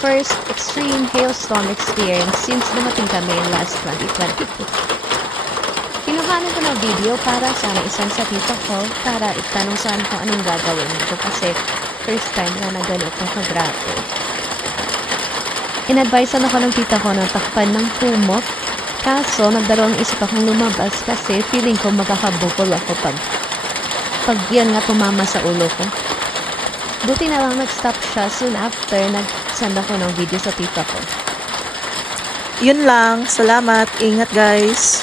first extreme hailstorm experience since dumating kami last 2022. Kinuha ko ng video para sana isend sa tito ko para itanong saan ko anong gagawin ko kasi first time na ganito kagrabe. In-advisean ako ng tita ko na takpan ng kumot, kaso nagdalawang isip akong lumabas kasi feeling ko magkakabukol ako pag yan nga tumama sa ulo ko. Buti na lang nag-stop siya soon after nag-send ako ng video sa tita ko. Yun lang. Salamat. Ingat guys.